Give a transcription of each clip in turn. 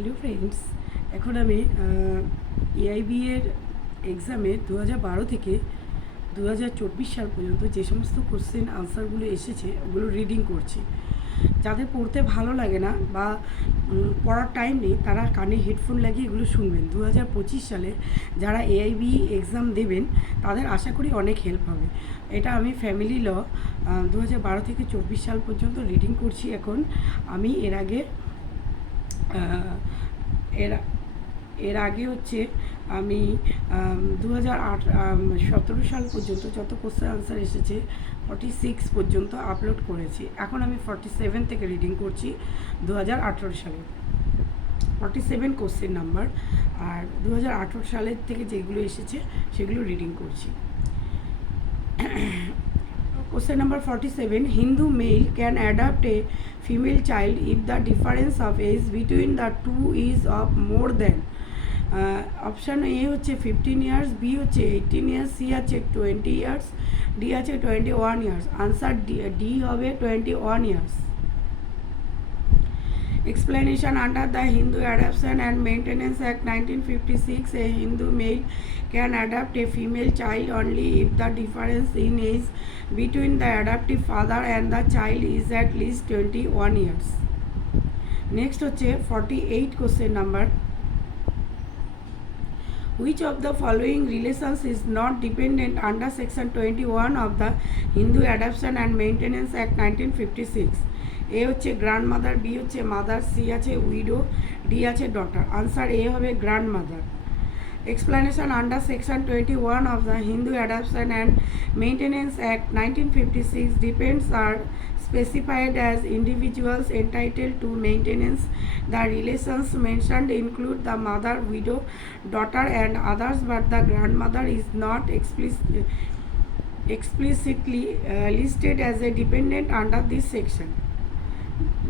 Hello friends, এখন আমি এআইবি এর এক্সামে 2012 থেকে 2024 সাল পর্যন্ত যে সমস্ত কোশ্চেন আনসারগুলো এসেছে ওগুলো রিডিং করছি। যাদের পড়তে ভালো লাগে না বা পড়ার টাইম নেই তারা কানে হেডফোন লাগিয়ে এগুলো শুনবেন। 2025 সালে যারা এআইবি এক্সাম দেবেন তাদের আশা করি অনেক হেল্প হবে। এটা আমি ফ্যামিলি ল 2012 থেকে 24 সাল পর্যন্ত রিডিং করছি। এখন আমি এর এর আগে হচ্ছে আমি 2017 সাল পর্যন্ত যত কোশ্চেন আনসার এসেছে 46 পর্যন্ত আপলোড করেছি। এখন আমি 47 থেকে রিডিং করছি 2018 সালে। 47 কোশ্চেন নাম্বার, আর 2018 সালের থেকে যেগুলো এসেছে সেগুলো রিডিং করছি। Question number 47. Hindu male can adopt a female child if the difference of age between the two is of more than option A হচ্ছে 15 ইয়ার্স, বি হচ্ছে 18 ইয়ার্স, সি আছে 20 ইয়ার্স, ডি আছে 21 ইয়ার্স। আনসার ডি হবে 21 years. Explanation: under the Hindu Adoption and Maintenance Act 1956, a Hindu male can adopt a female child only if the difference in age between the adoptive father and the child is at least 21 years. Next হচ্ছে 48 question number. Which of the following relations is not dependent under section 21 of the Hindu Adoption and Maintenance Act 1956? এ হচ্ছে grand mother, B হচ্ছে mother, C আছে widow, D আছে daughter. Answer এ হবে grand mother. Explanation: under section 21 of the Hindu Adoption and Maintenance Act 1956, dependents are specified as individuals entitled to maintenance. The relations mentioned include the mother, widow, daughter and others, but the grandmother is not explicitly listed as a dependent under this section.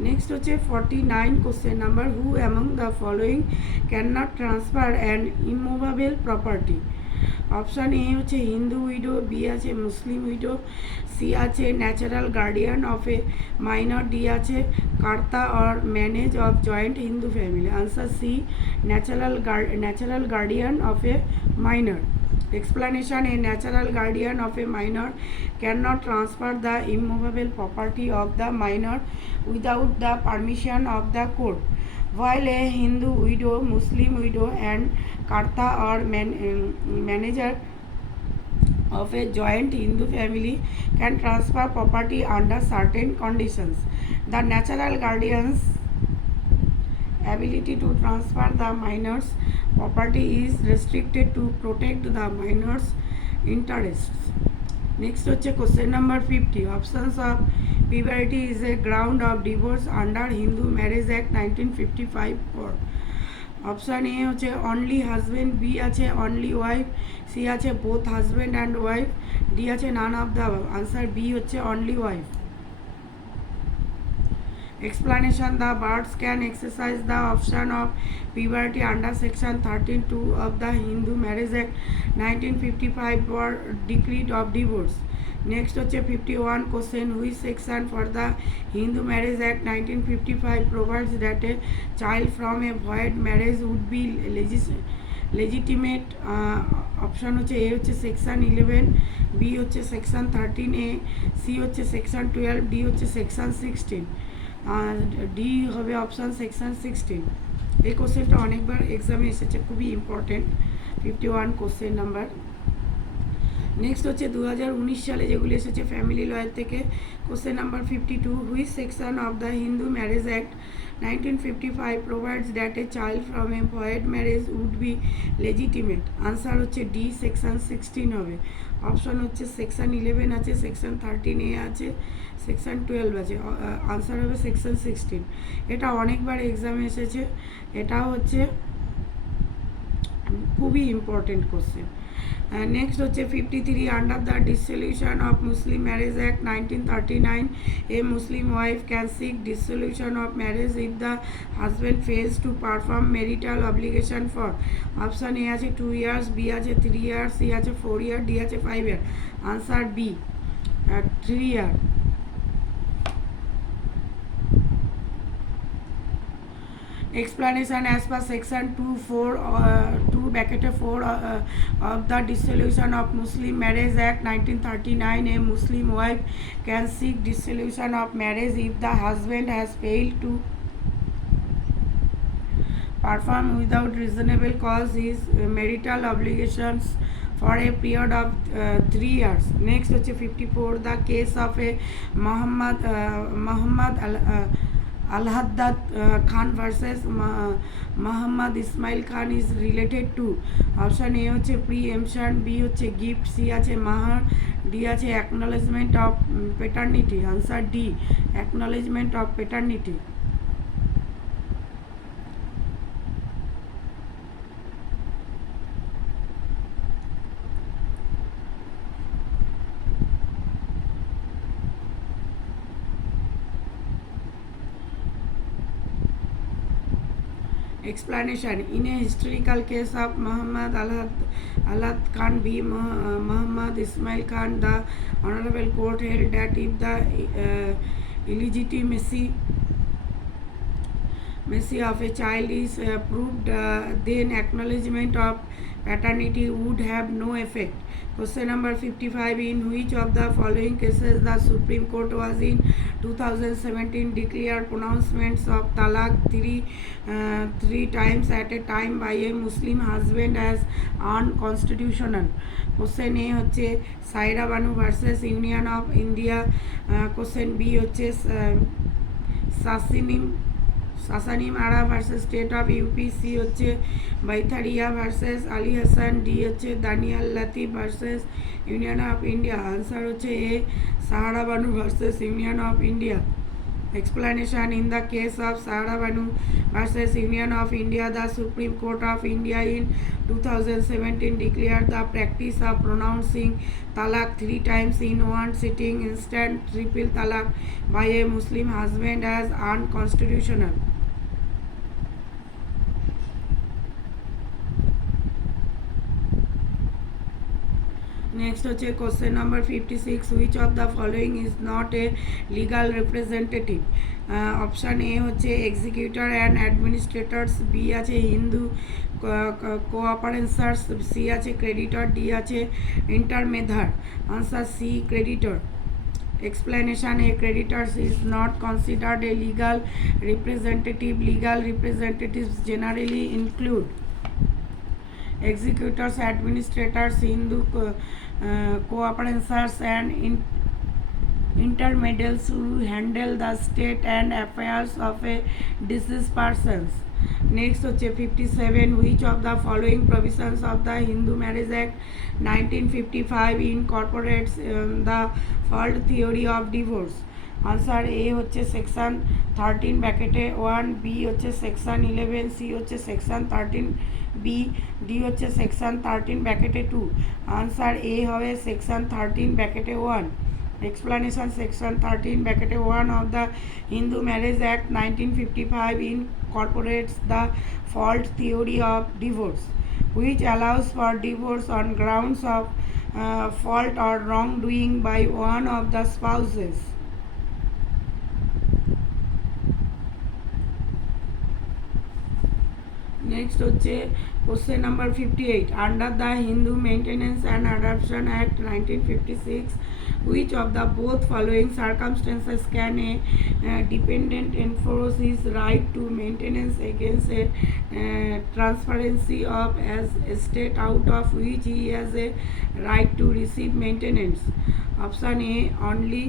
Next হচ্ছে 49 question number. Who among the following cannot transfer an immovable property? Option A হচ্ছে Hindu widow, B আছে Muslim widow, C আছে natural guardian of a minor, D আছে karta or manage of joint Hindu family. Answer C, natural guardian of a minor. Explanation: a natural guardian of a minor cannot transfer the immovable property of the minor without the permission of the court, while a Hindu widow, Muslim widow and karta or manager of a joint Hindu family can transfer property under certain conditions. The natural guardian's ability to transfer the minor's property is restricted to protect the minor's interests. Next হচ্ছে question number 50. Absence of puberty is a ground of divorce under Hindu Marriage Act 1955 for option A হচ্ছে only husband, B আছে only wife, C আছে both husband and wife, D আছে none of the above. Answer B হচ্ছে only wife. Explanation: the birds can exercise the option of puberty under section 13(2) of the Hindu Marriage Act 1955 for decree of divorce. Next হচ্ছে 51 question. Which section for the Hindu Marriage Act 1955 provides that a child from a void marriage would be legitimate? Option হচ্ছে এ হচ্ছে section 11, বি হচ্ছে section 13A, C হচ্ছে সেকশন 12, ডি হচ্ছে সেকশন 16। ডি হবে option section 16। এই কোশ্চেনটা অনেকবার এক্সামে এসেছে, খুবই ইম্পর্টেন্ট। 51 কোশ্চেন নাম্বার। নেক্সট হচ্ছে 2019 সালে যেগুলি এসেছে ফ্যামিলি লয়ের থেকে। Question number 52. Which section of the Hindu marriage act 1955 provides that a child from a void marriage would be legitimate? Answer হচ্ছে ডি, সেকশন 16 হবে। অপশন হচ্ছে সেকশন 11 আছে, সেকশন 13A আছে, সেকশন 12 আছে। আনসার হবে সেকশন 16। এটা অনেকবার এক্সামে এসেছে, এটাও হচ্ছে খুবই ইম্পর্টেন্ট কোশ্চেন। নেক্সট হচ্ছে 53. Under the dissolution of Muslim marriage act 1939, a Muslim wife can seek dissolution of marriage if the husband fails to perform marital obligation for. Option A আছে 2 ইয়ার্স, বি আছে 3 years, C আছে 4 ইয়ার, ডি আছে 5 ইয়ার। Answer B, 3 year. Explanation as per section 2 bracket 4 of the Dissolution of Muslim Marriage Act 1939, a Muslim wife can seek dissolution of marriage if the husband has failed to perform without reasonable cause his marital obligations for a period of 3 years. Next হচ্ছে 54, the case of a Muhammad Al-Haddad Khan versus Muhammad Ismail Khan is related to option A হচ্ছে preemption, B হচ্ছে gift, C আছে mahr, D আছে acknowledgement of paternity. Answer D, acknowledgement of paternity. Explanation: in a historical case of Muhammad Alad Khan v. Muhammad Ismail Khan, the Honorable Court held that if the illegitimacy of a child is proved, then acknowledgement of paternity would have no effect. Question number 55, in which of the following cases the Supreme Court was in 2017 declared pronouncements of talaq three times at a time by a Muslim husband as unconstitutional? Question A হচ্ছে Saira Banu versus Union of India. Question B হচ্ছে Shamim Ara versus state of UP, C হচ্ছে বাইথারিয়া versus Ali Hasan, D হচ্ছে Daniyal Latif versus Union of India. Answer হচ্ছে A, Sahara Banu versus Union of India. Explanation: in the case of Sahara Banu versus Union of India, the Supreme Court of India in 2017 declared the practice of pronouncing talaq 3 times in one sitting, instant triple talaq, by a Muslim husband as unconstitutional. Next হচ্ছে question number 56, which of the following is not a legal representative? Option A হচ্ছে executor and administrators, B আছে Hindu coparceners, C আছে creditor, D আছে intermeddler. Answer C, creditor. Explanation: a creditor is not considered a legal representative. Legal representatives generally include executors, administrators, Hindu co-operators, and intermediaries who handle the state and affairs of a deceased persons. Next হচ্ছে 57, which of the following provisions of the Hindu Marriage Act 1955 incorporates the fault theory of divorce? Answer A হচ্ছে section 13 ব্র্যাকেটে 1, B হচ্ছে section 11, C হচ্ছে section 13 B, D হচ্ছে section 13 ব্র্যাকেটে 2। আনসার এ হবে সেকশন 13 ব্র্যাকেটে 1। Explanation: section 13 bracket 1 of the Hindu Marriage Act 1955 incorporates the fault theory of divorce, which allows for divorce on grounds of fault or wrongdoing by one of the spouses. Next হচ্ছে question number 58, under the Hindu Maintenance and Adoption Act 1956, which of the both following circumstances can a dependent enforce his right to maintenance against a transference of as estate out of which he has a right to receive maintenance? Option A, only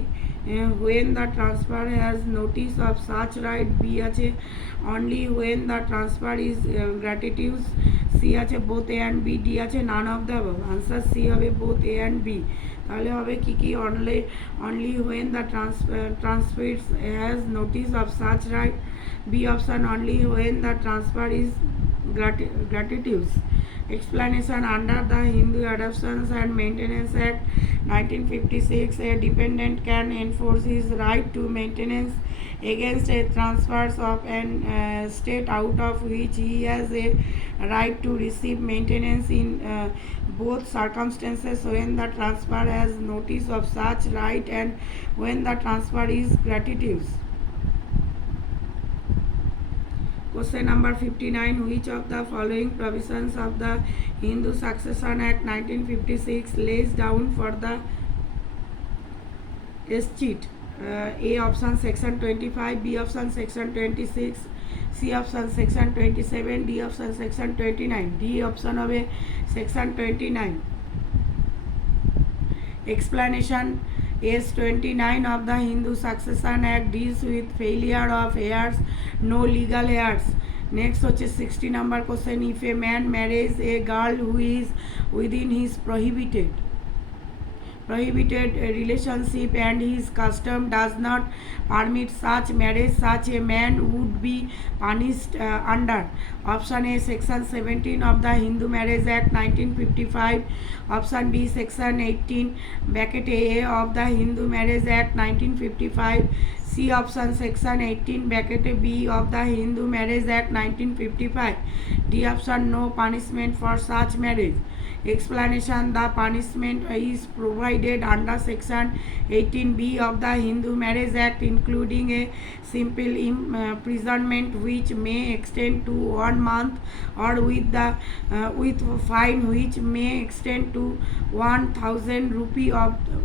when the transfer has notice of such right, B আছে only when the transfer is gratuitous, C আছে both A and B, D আছে none of the above। Answer C হবে both A and B। তাহলে হবে কি কি, only when the transfer has notice of such right, B option only when the transfer is gratuitous। Explanation: under the Hindu Adoptions and Maintenance Act 1956, a dependent can enforce his right to maintenance against a transfers of an state out of which he has a right to receive maintenance in both circumstances, when the transfer has notice of such right and when the transfer is gratuitous. Question number 59. Which of the following provisions of the Hindu Succession Act 1956 lays down for the escheat? A option section 25, B option section 26, C option section 27, D option section 29. D option of a section 29. Explanation. S29 of the Hindu Succession Act deals with failure of heirs, no legal heirs. Next হচ্ছে 60 number question. If a man marries a girl who is within his prohibited relationship and his custom does not permit such marriage, such a man would be punished under option A section 17 of the Hindu Marriage Act 1955, option B section 18 bracket A of the Hindu Marriage Act 1955, C option section 18 bracket B of the Hindu Marriage Act 1955, D option no punishment for such marriage. Explanation. The punishment is provided under section 18B of the Hindu Marriage Act, including a simple imprisonment which may extend to 1 month, or with fine which may extend to 1000 rupee,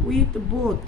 with both